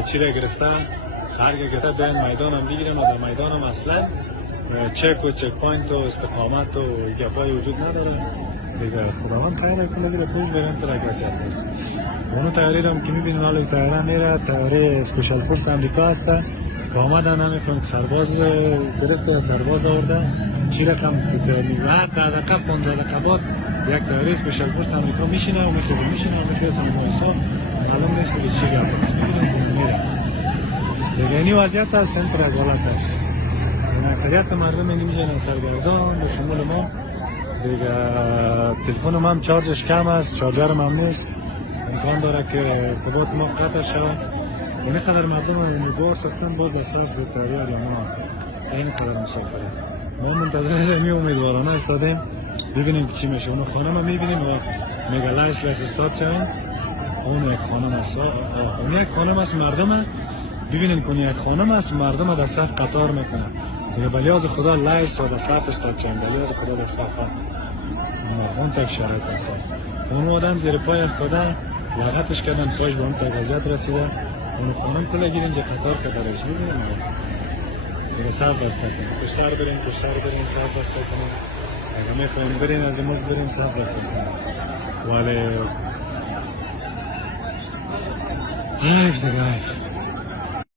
چی را گرفته هر که گرفته بیان میدان هم بگیرن و در میدان هم اصلا چک و چک پوینت و استقامت و گپای وجود نداره دیگه. خداوند خیر کنه دیگه پوش بریم تو رکوسیت نیست. اونو تیاری هم که میبینیم حالا تیاره میره تیاره اسپیشال فورس امریکا هسته که آمدن همیخوان که سرباز گرفته سرباز آورده چی رقم هر دقیقه 15 دقیقه بعد یک تیاره اسپیشال فورس امریکا میشینه و میشینه و میخوزه مایسا معلوم نیست که چی گفت است میره دیگه. اینی وضعیت هست سنتر از حالت هست اکثریت مردم اینجا سرگردان به شمول ما دیگه. تلفنم هم چارجش کم است چارجرم هم نیست امکان داره که قبوت ما قطع شد. این قدر مردم امیدوار ساختن باز به صرف تاریخ یا ما این قدر مسافره ما منتظر زمین امیدوارانه استادیم ببینیم چی میشه. اونو خانه ما میبینیم و میگه لایس استاد شدیم. اون یک خانم است اون یک خانم است مردم ببینین که یک خانم است مردم در صف قطار میکنه دیگه. بلیاز خدا لایس و در صف استاد شدیم بلیاز خدا در صف اون تک شرایط است. اون آدم زیر پای افتاده لغتش کردن پایش به اون تک وضعیت رسیده. اون خانم کلا گیر اینجا قطار که درش میبینیم دیگه. صف بسته کنیم پشت سر بریم صف بسته کنیم اگه میخوایم بریم از ملک بریم صف بسته کنیم ولی حیف دیگه حیف.